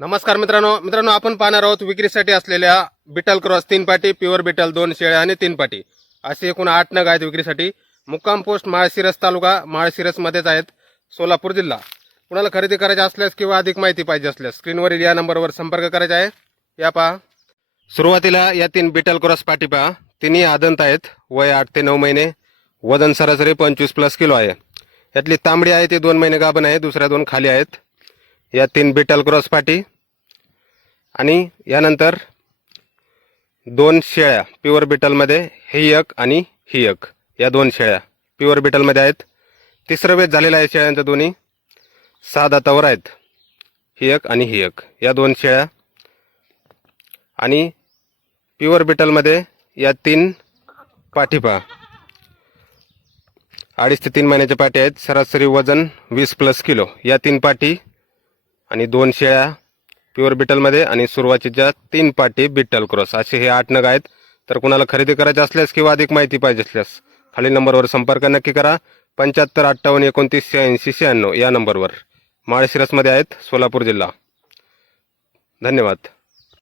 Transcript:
नमस्कार मित्रांनो. मित्रांनो आपण पाहणार आहोत विक्रीसाठी असलेल्या बिटल क्रॉस तीन पाटी प्युअर बिटल दोन शेळ्या आणि तीन पाटी. असे एकूण आठ नग आहेत विक्रीसाठी. मुक्काम पोस्ट माळशिरस तालुका माळशिरसमध्येच आहेत सोलापूर जिल्हा. कुणाला खरेदी करायची असल्यास किंवा अधिक माहिती पाहिजे असल्यास स्क्रीनवरील या नंबरवर संपर्क करायचा आहे. या पहा. सुरुवातीला या तीन बिटल क्रॉस पाटी पहा. तिन्ही आदंत आहेत. वय आठ ते नऊ महिने. वजन सरासरी पंचवीस प्लस किलो आहे. यातली तांबडी आहे ती दोन महिने गाभण आहे. दुसऱ्या दोन खाली आहेत. या तीन बिटल क्रॉस पाटी आणि यानंतर दोन शेळ्या प्युअर बिटलमध्ये ही एक आणि ही एक. या दोन शेळ्या प्युअर बिटलमध्ये आहेत. तिसरं वेद झालेलं आहे शेळ्यांचं दोन्ही. सहा दातावर आहेत. ही एक आणि ही एक. या दोन शेळ्या. आणि प्युअर बिटलमध्ये या तीन पाठी पहा अडीच ते तीन महिन्याच्या पाठी आहेत. सरासरी वजन वीस प्लस किलो. या तीन पाठी आणि दोन शेळ्या प्युअर बिटलमध्ये आणि सुरुवातीच्या तीन पाटी बिटल क्रॉस. असे हे आठ नग आहेत. तर कुणाला खरेदी करायचे असल्यास किंवा अधिक माहिती पाहिजे असल्यास खालील नंबरवर संपर्क नक्की करा. पंच्याहत्तर अठ्ठावन्न एकोणतीस शहाऐंशी शहाण्णव या नंबरवर. माळशिरसमध्ये आहेत सोलापूर जिल्हा. धन्यवाद.